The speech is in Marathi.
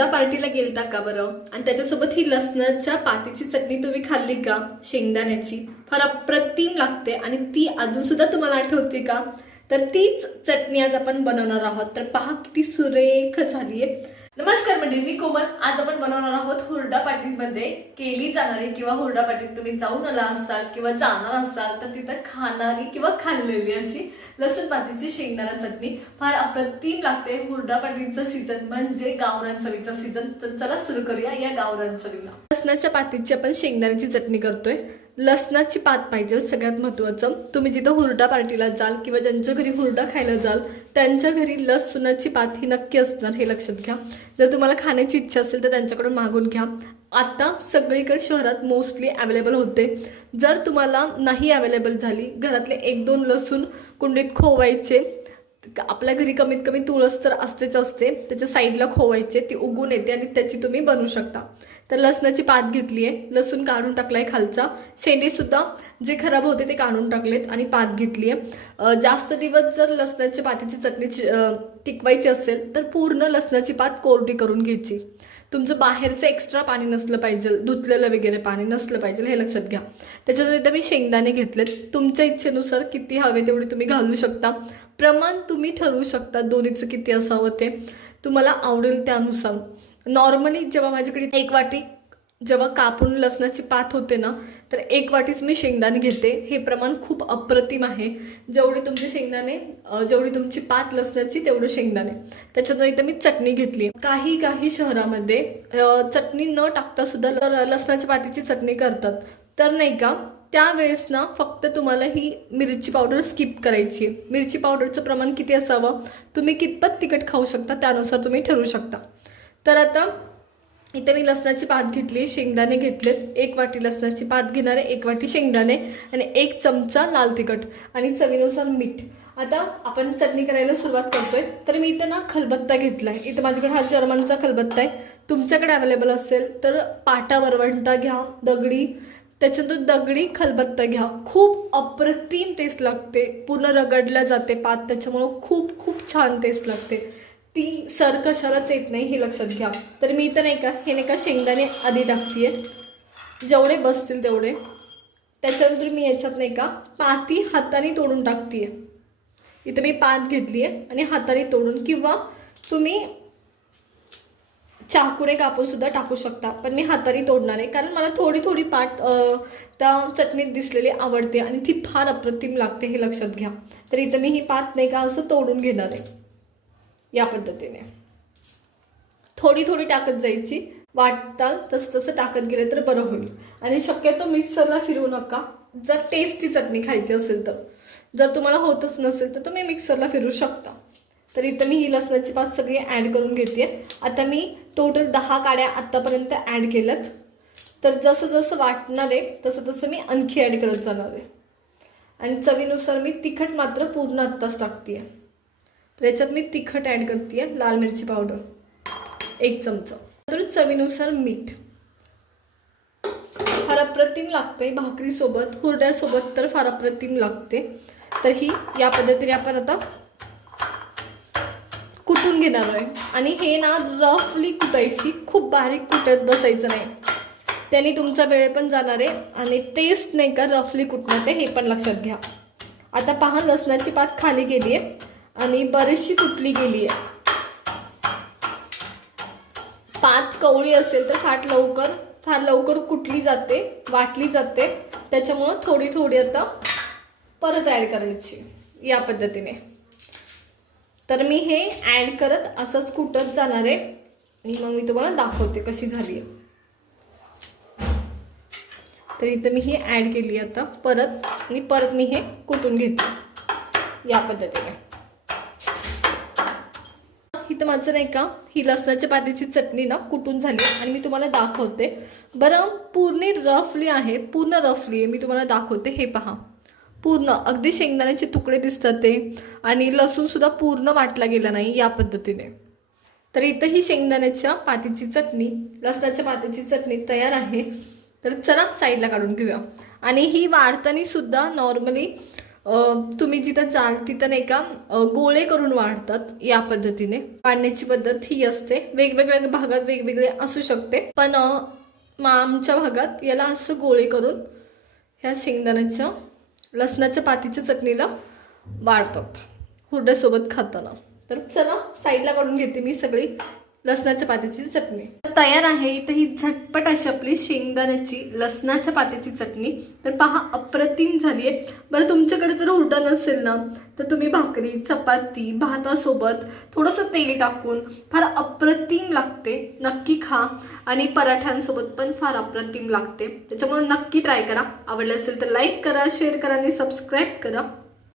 हुरडा पार्टीला गेलता का बरं? आणि त्याच्यासोबत ही लसणाच्या पातीची चटणी तुम्ही खाल्ली का? शेंगदाण्याची फार अप्रतिम लागते आणि ती अजून सुद्धा तुम्हाला आठवते का? तर तीच चटणी आज आपण बनवणार आहोत. तर पहा किती सुरेख झालीये. नमस्कार मंडळी, मी कोमल. आज आपण बनवणार आहोत हुरडा पार्टीमध्ये केली जाणारी किंवा हुरडा पार्टीत तुम्ही जाऊन आला असाल किंवा जाणार असाल तर तिथं खाणारी किंवा खाल्लेली अशी लसूण पातीची शेंगदाणा चटणी फार अप्रतिम लागते. हुरडा पार्टीचा सीझन म्हणजे गावरान चवीचा सीझन. तर चला सुरू करूया या गावरान चवीला. लसणाच्या पातीची आपण शेंगदाण्याची चटणी करतोय. लसणाची पात पाहिजे सगळ्यात महत्त्वाचं. तुम्ही जिथं हुरडा पार्टीला जाल किंवा ज्यांच्या घरी हुरडा खायला जाल त्यांच्या घरी लसणाची पात ही नक्की असणार, हे लक्षात घ्या. जर तुम्हाला खाण्याची इच्छा असेल तर त्यांच्याकडून मागून घ्या. आता सगळीकडे शहरात मोस्टली अवेलेबल होते. जर तुम्हाला नाही अवेलेबल झाली, घरातले 1-2 लसूण कुंडीत खोवायचे. आपल्या घरी कमीत कमी तुळस तर असतेच असते, त्याच्या साईडला खोवायचे, ती उगून येते आणि त्याची तुम्ही बनवू शकता. तर लसणाची पात घेतली आहे, लसूण काढून टाकलाय खालचा, शेंडेसुद्धा जे खराब होते ते काढून टाकलेत आणि पात घेतली आहे. जास्त दिवस जर लसणाची पातीची चटणी टिकवायची असेल तर पूर्ण लसणाची पात कोरडी करून घ्यायची. तुमचं बाहेरचं एक्स्ट्रा पाणी नसलं पाहिजे, धुतलेलं वगैरे पाणी नसलं पाहिजे, हे लक्षात घ्या. त्याच्यात इथं मी शेंगदाणे घेतलेत. तुमच्या इच्छेनुसार किती हवे तेवढे तुम्ही घालू शकता. प्रमाण तुम्ही ठरवू शकता दोन्हीचं किती असावं ते तुम्हाला आवडेल त्यानुसार. नॉर्मली जेव्हा माझ्याकडे 1 वाटी जेव्हा कापून लसणाची पात होते ना, तर 1 वाटीच मी शेंगदाणे घेते. हे प्रमाण खूप अप्रतिम आहे. जेवढे तुमचे शेंगदाणे, जेवढी तुमची पात लसणाची तेवढं शेंगदाणे. त्याच्यातून इथं मी चटणी घेतली. काही शहरामध्ये चटणी न टाकता सुद्धा लसणाच्या पातीची चटणी करतात. तर नाही का, त्यावेळेस ना फक्त तुम्हाला ही मिरची पावडर स्किप करायची आहे. मिरची पावडरचं प्रमाण किती असावं, तुम्ही कितपत तिखट खाऊ शकता त्यानुसार तुम्ही ठरवू शकता. तर आता इथे मी लसणाची पात घेतली, शेंगदाणे घेतलेत. 1 वाटी लसणाची पात घेणार आहे, 1 वाटी शेंगदाणे आणि 1 चमचा लाल तिखट आणि चवीनुसार मीठ. आता आपण चटणी करायला सुरुवात करतोय. तर मी इथं ना खलबत्ता घेतला आहे. इथं माझ्याकडे हा जर्मनचा खलबत्ता आहे. तुमच्याकडे अवेलेबल असेल तर पाटा वरवंटा घ्या, दगडी, त्याच्यातून दगडी खलबत्ता घ्या. खूप अप्रतिम टेस्ट लागते. पूर्ण रगडल्या जाते पात, त्याच्यामुळं खूप छान टेस्ट लागते. ती सर कशालाच येत नाही, हे लक्षात घ्या. तर मी इथं नाही का शेंगदाणे आधी टाकतीये, जेवढे बसतील तेवढे. त्याच्यानंतर मी याच्यात नाही का पाती हाताने तोडून टाकतीये. इथं मी पात घेतली आहे आणि हाताने तोडून, किंवा तुम्ही चाकूने कापून सुद्धा टाकू शकता. पण मी हाताने तोडणार आहे कारण मला थोडी पात त्या चटणीत दिसलेली आवडते आणि ती फार अप्रतिम लागते, हे लक्षात घ्या. तर इथं मी ही पात नाही का असं तोडून घेणार आहे. या पद्धतीने थोडी टाकत जायची. वाटताल तसं टाकत गेले तर बरं होईल. आणि शक्यतो मिक्सरला फिरवू नका जर टेस्टी चटणी खायची असेल तर. जर तुम्हाला होतच नसेल तर तुम्ही मिक्सरला फिरू शकता. तर इथं मी ही लसणाची पात सगळी ॲड करून घेते. आता मी टोटल 10 काड्या आत्तापर्यंत ॲड केल्यात. तर जसं वाटणार आहे तसं मी आणखी ॲड करत जाणार आहे. आणि चवीनुसार मी तिखट मात्र पूर्ण आत्ताच टाकते. तर याच्यात मी तिखट ॲड करते, लाल मिरची पावडर 1 चमचा, तर चवीनुसार मीठ. फार अप्रतिम लागते भाकरीसोबत, हुरड्यासोबत तर फार अप्रतिम लागते. तर ही या पद्धतीने आपण आता कुटून घेणार आहे. आणि हे ना रफली कुटायची, खूप बारीक कुटत बसायचं नाही, त्याने तुमचा वेळ पण जाणार आहे आणि टेस्ट नाही का रफली कुटण्यात आहे, हे पण लक्षात घ्या. आता पहा, लसणाची पात खाली गेली आहे आणि बरीचशी कुटली गेली आहे. पात कवळी असेल तर फार लवकर कुटली जाते, वाटली जाते. त्याच्यामुळं थोडी आता परत ॲड करायची या पद्धतीने. तर मी हे ॲड करत असंच कुटत जाणार आहे आणि मग मी तुम्हाला दाखवते कशी झाली आहे. तर इथं मी ही ॲड केली आता परत मी हे कुटून घेते या पद्धतीने. इथं माझं नाही का ही लसणाच्या पातीची चटणी ना कुटून झाली आणि मी तुम्हाला दाखवते. बरं, पूर्ण रफली आहे, मी तुम्हाला दाखवते. हे पहा, पूर्ण अगदी शेंगदाण्याचे तुकडे दिसतात ते, आणि लसूण सुद्धा पूर्ण वाटला गेला नाही या पद्धतीने. तर इथं ही शेंगदाण्याच्या पातीची चटणी, लसणाच्या पातीची चटणी तयार आहे. तर चला साईडला काढून घेऊया. आणि ही वाढताना सुद्धा नॉर्मली तुम्ही जिथं जाल तिथं नाही का गोळे करून वाढतात या पद्धतीने. वाढण्याची पद्धत ही असते. वेगवेगळ्या भागात वेगवेगळे असू शकते, पण आमच्या भागात याला असं गोळे करून ह्या शेंगदाण्याच्या लसणाच्या पातीच्या चटणीला वाढतात हुरड्यासोबत खाताना. तर चला साईडला काढून घेते मी सगळी लसणाच्या पात्याची चटणी. तयार आहे इथं ही झटपट अशी आपली शेंगदाण्याची लसणाच्या पात्याची चटणी. तर पहा, अप्रतिम झाली आहे. बरं, तुमच्याकडे जर हुरडा नसेल ना तर तुम्ही भाकरी, चपाती, भातासोबत थोडंसं तेल टाकून फार अप्रतिम लागते. नक्की खा. आणि पराठ्यांसोबत पण फार अप्रतिम लागते. त्याच्यामुळे नक्की ट्राय करा. आवडलं असेल तर लाईक करा, शेअर करा आणि सबस्क्राईब करा.